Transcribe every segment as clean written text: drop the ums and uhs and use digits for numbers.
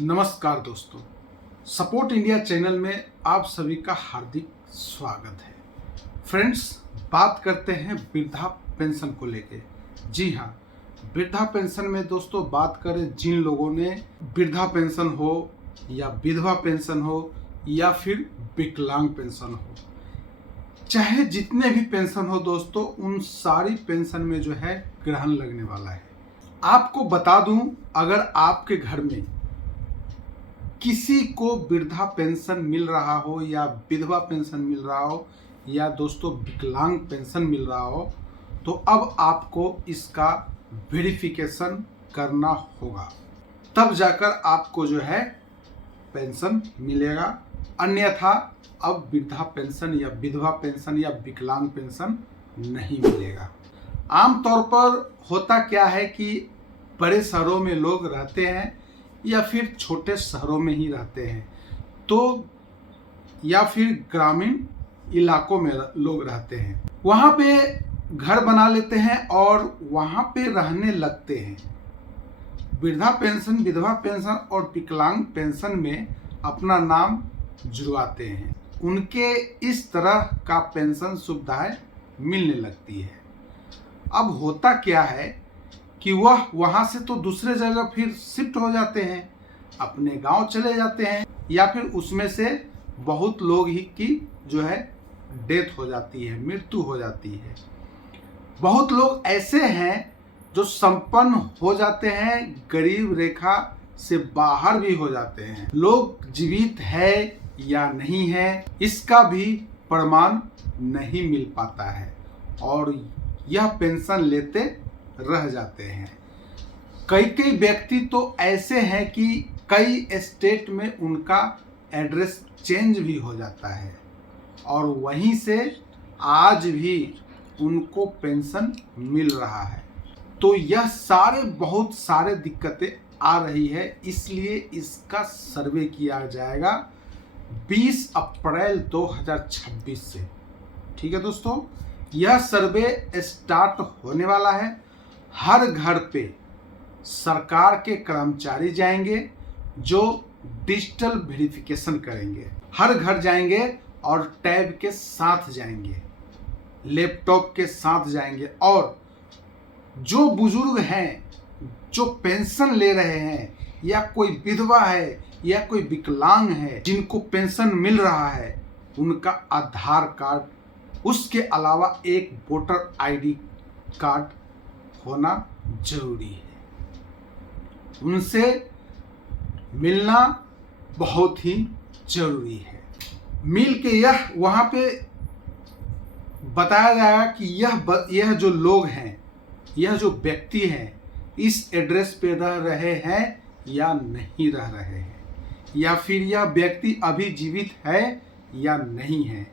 नमस्कार दोस्तों, support India channel में आप सभी का हार्दिक स्वागत है। फ्रेंड्स, बात करते हैं वृद्धा पेंशन को लेके। जी हाँ, वृद्धा पेंशन में दोस्तों बात करें जिन लोगों ने वृद्धा पेंशन हो या विधवा पेंशन हो या फिर विकलांग पेंशन हो, चाहे जितने भी पेंशन हो दोस्तों, उन सारी पेंशन में जो है ग्रहण लगने वाला है। आपको बता दूं, अगर आपके घर में किसी को वृद्धा पेंशन मिल रहा हो या विधवा पेंशन मिल रहा हो या दोस्तों विकलांग पेंशन मिल रहा हो, तो अब आपको इसका वेरिफिकेशन करना होगा, तब जाकर आपको जो है पेंशन मिलेगा। अन्यथा अब वृद्धा पेंशन या विधवा पेंशन या विकलांग पेंशन नहीं मिलेगा। आमतौर पर होता क्या है कि बड़े शहरों में लोग रहते हैं या फिर छोटे शहरों में ही रहते हैं, तो या फिर ग्रामीण इलाकों में लोग रहते हैं, वहाँ पे घर बना लेते हैं और वहाँ पे रहने लगते हैं। वृद्धा पेंशन, विधवा पेंशन और विकलांग पेंशन में अपना नाम जुड़वाते हैं। उनके इस तरह का पेंशन सुविधाएं मिलने लगती है। अब होता क्या है कि वह वहाँ से तो दूसरे जगह फिर शिफ्ट हो जाते हैं, अपने गांव चले जाते हैं, या फिर उसमें से बहुत लोग ही की जो है डेथ हो जाती है, मृत्यु हो जाती है। बहुत लोग ऐसे हैं जो संपन्न हो जाते हैं, गरीब रेखा से बाहर भी हो जाते हैं। लोग जीवित है या नहीं है, इसका भी प्रमाण नहीं मिल पाता है और यह पेंशन लेते रह जाते हैं। कई व्यक्ति तो ऐसे हैं कि कई स्टेट में उनका एड्रेस चेंज भी हो जाता है और वहीं से आज भी उनको पेंशन मिल रहा है। तो यह बहुत सारे दिक्कतें आ रही है, इसलिए इसका सर्वे किया जाएगा 20 अप्रैल 2026 से। ठीक है दोस्तों, यह सर्वे स्टार्ट होने वाला है। हर घर पे सरकार के कर्मचारी जाएंगे जो डिजिटल वेरिफिकेशन करेंगे। हर घर जाएंगे और टैब के साथ जाएंगे, लैपटॉप के साथ जाएंगे, और जो बुजुर्ग हैं, जो पेंशन ले रहे हैं, या कोई विधवा है या कोई विकलांग है जिनको पेंशन मिल रहा है, उनका आधार कार्ड, उसके अलावा एक वोटर आईडी कार्ड होना जरूरी है। उनसे मिलना बहुत ही जरूरी है। मिल के यह वहाँ पे बताया जाएगा कि यह जो लोग हैं, यह जो व्यक्ति हैं, इस एड्रेस पे रह रहे हैं या नहीं रह रहे हैं, या फिर यह व्यक्ति अभी जीवित है या नहीं है,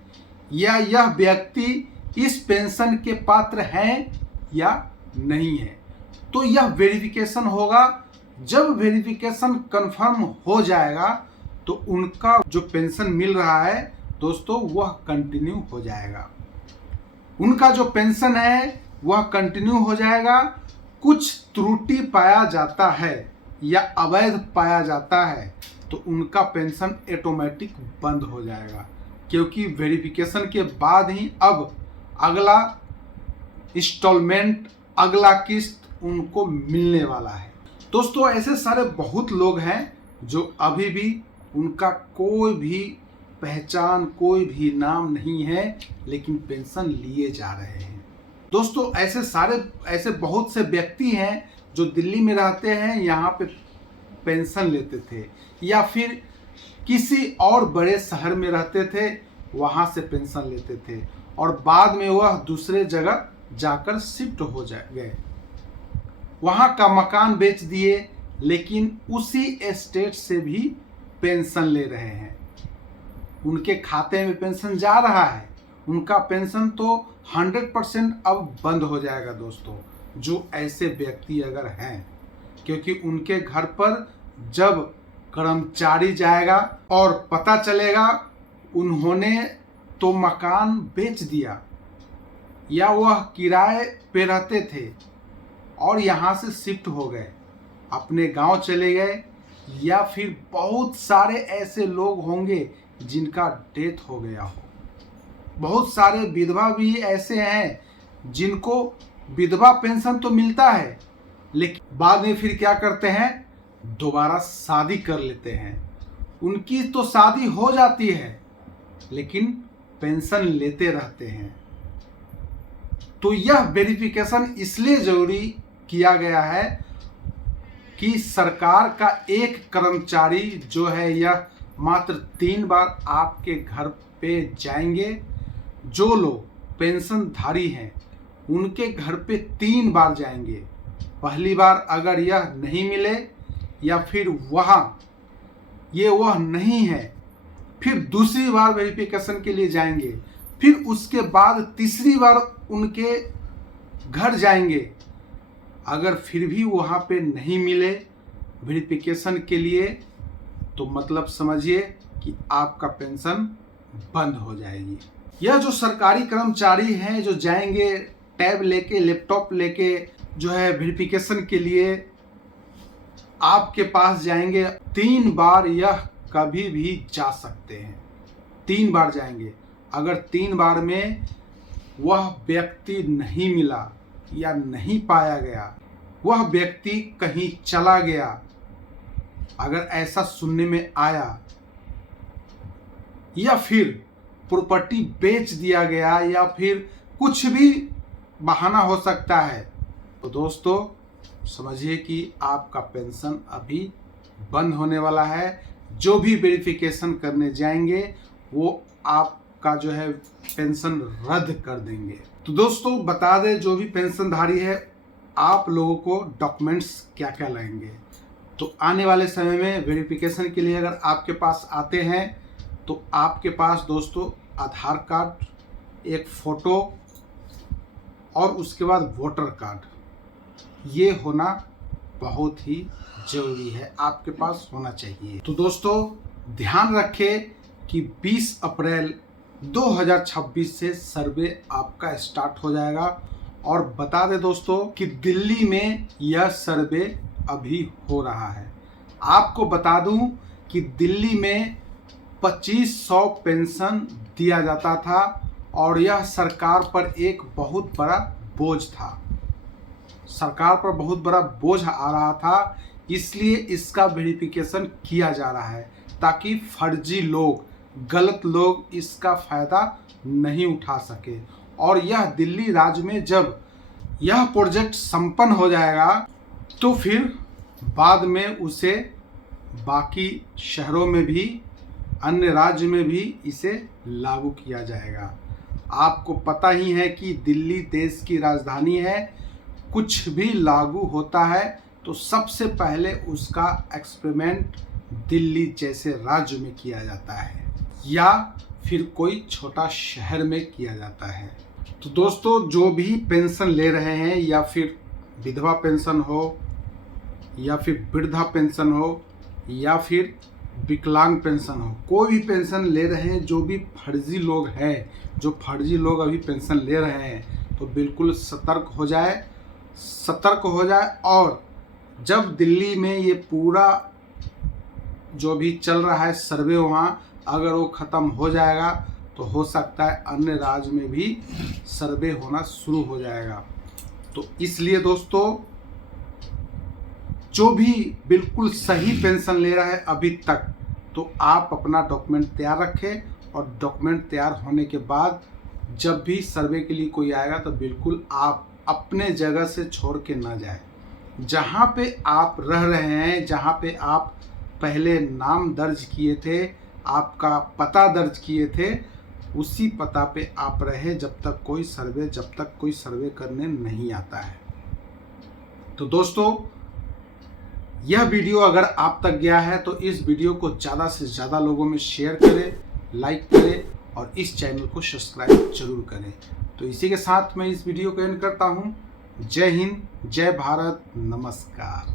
या यह व्यक्ति इस पेंशन के पात्र हैं या नहीं है। तो यह वेरिफिकेशन होगा। जब वेरिफिकेशन कंफर्म हो जाएगा तो उनका जो पेंशन मिल रहा है दोस्तों, वह कंटिन्यू हो जाएगा। उनका जो पेंशन है वह कंटिन्यू हो जाएगा। कुछ त्रुटि पाया जाता है या अवैध पाया जाता है तो उनका पेंशन ऑटोमेटिक बंद हो जाएगा, क्योंकि वेरिफिकेशन के बाद ही अब अगला इंस्टॉलमेंट, अगला किस्त उनको मिलने वाला है। दोस्तों, ऐसे सारे बहुत लोग हैं जो अभी भी उनका कोई भी पहचान, कोई भी नाम नहीं है, लेकिन पेंशन लिए जा रहे हैं। दोस्तों, ऐसे बहुत से व्यक्ति हैं जो दिल्ली में रहते हैं, यहाँ पे पेंशन लेते थे, या फिर किसी और बड़े शहर में रहते थे, वहाँ से पेंशन लेते थे, और बाद में वह दूसरे जगह जाकर शिफ्ट हो गए, वहाँ का मकान बेच दिए, लेकिन उसी स्टेट से भी पेंशन ले रहे हैं। उनके खाते में पेंशन जा रहा है, उनका पेंशन तो 100% अब बंद हो जाएगा दोस्तों, जो ऐसे व्यक्ति अगर हैं, क्योंकि उनके घर पर जब कर्मचारी जाएगा और पता चलेगा उन्होंने तो मकान बेच दिया या वह किराए पे रहते थे, और यहाँ से शिफ्ट हो गए, अपने गांव चले गए, या फिर बहुत सारे ऐसे लोग होंगे जिनका डेथ हो गया हो। बहुत सारे विधवा भी ऐसे हैं जिनको विधवा पेंशन तो मिलता है, लेकिन बाद में फिर क्या करते हैं, दोबारा शादी कर लेते हैं। उनकी तो शादी हो जाती है लेकिन पेंशन लेते रहते हैं। तो यह वेरिफिकेशन इसलिए जरूरी किया गया है कि सरकार का एक कर्मचारी जो है यह मात्र 3 बार आपके घर पे जाएंगे। जो लोग पेंशनधारी हैं उनके घर पे 3 बार जाएंगे। पहली बार अगर यह नहीं मिले या फिर वह नहीं है, फिर दूसरी बार वेरिफिकेशन के लिए जाएंगे, फिर उसके बाद तीसरी बार उनके घर जाएंगे। अगर फिर भी वहाँ पे नहीं मिले वेरिफिकेशन के लिए, तो मतलब समझिए कि आपका पेंशन बंद हो जाएगी। यह जो सरकारी कर्मचारी हैं जो जाएंगे टैब लेके, लैपटॉप लेके जो है वेरिफिकेशन के लिए आपके पास जाएंगे, 3 बार यह कभी भी जा सकते हैं। 3 बार जाएंगे। अगर 3 बार में वह व्यक्ति नहीं मिला या नहीं पाया गया, वह व्यक्ति कहीं चला गया, अगर ऐसा सुनने में आया, या फिर प्रॉपर्टी बेच दिया गया, या फिर कुछ भी बहाना हो सकता है, तो दोस्तों समझिए कि आपका पेंशन अभी बंद होने वाला है। जो भी वेरिफिकेशन करने जाएंगे वो आपका जो है पेंशन रद्द कर देंगे। तो दोस्तों बता दें, जो भी पेंशनधारी है आप लोगों को डॉक्यूमेंट्स क्या क्या लगेंगे। तो आने वाले समय में वेरिफिकेशन के लिए अगर आपके पास आते हैं तो आपके पास दोस्तों आधार कार्ड, एक फ़ोटो और उसके बाद वोटर कार्ड, ये होना बहुत ही ज़रूरी है, आपके पास होना चाहिए। तो दोस्तों ध्यान रखें कि 20 अप्रैल 2026 से सर्वे आपका स्टार्ट हो जाएगा। और बता दें दोस्तों कि दिल्ली में यह सर्वे अभी हो रहा है। आपको बता दूं कि दिल्ली में 2500 पेंशन दिया जाता था और यह सरकार पर एक बहुत बड़ा बोझ था। सरकार पर बहुत बड़ा बोझ आ रहा था, इसलिए इसका वेरिफिकेशन किया जा रहा है ताकि फर्जी लोग, गलत लोग इसका फ़ायदा नहीं उठा सके। और यह दिल्ली राज्य में जब यह प्रोजेक्ट संपन्न हो जाएगा तो फिर बाद में उसे बाकी शहरों में भी, अन्य राज्य में भी इसे लागू किया जाएगा। आपको पता ही है कि दिल्ली देश की राजधानी है। कुछ भी लागू होता है तो सबसे पहले उसका एक्सपेरिमेंट दिल्ली जैसे राज्य में किया जाता है या फिर कोई छोटा शहर में किया जाता है। तो दोस्तों जो भी पेंशन ले रहे हैं, या फिर विधवा पेंशन हो, या फिर वृद्धा पेंशन हो, या फिर विकलांग पेंशन हो, कोई भी पेंशन ले रहे हैं, जो भी फर्जी लोग हैं, जो फर्जी लोग अभी पेंशन ले रहे हैं, तो बिल्कुल सतर्क हो जाए और जब दिल्ली में ये पूरा जो भी चल रहा है सर्वे, वहाँ अगर वो ख़त्म हो जाएगा तो हो सकता है अन्य राज्य में भी सर्वे होना शुरू हो जाएगा। तो इसलिए दोस्तों जो भी बिल्कुल सही पेंशन ले रहा है अभी तक, तो आप अपना डॉक्यूमेंट तैयार रखें, और डॉक्यूमेंट तैयार होने के बाद जब भी सर्वे के लिए कोई आएगा तो बिल्कुल आप अपने जगह से छोड़ के ना जाए। जहाँ पे आप रह रहे हैं, जहाँ पे आप पहले नाम दर्ज किए थे, आपका पता दर्ज किए थे, उसी पता पे आप रहे जब तक कोई सर्वे करने नहीं आता है। तो दोस्तों यह वीडियो अगर आप तक गया है तो इस वीडियो को ज़्यादा से ज़्यादा लोगों में शेयर करें, लाइक करें और इस चैनल को सब्सक्राइब जरूर करें। तो इसी के साथ मैं इस वीडियो को एंड करता हूँ। जय हिंद, जय भारत, नमस्कार।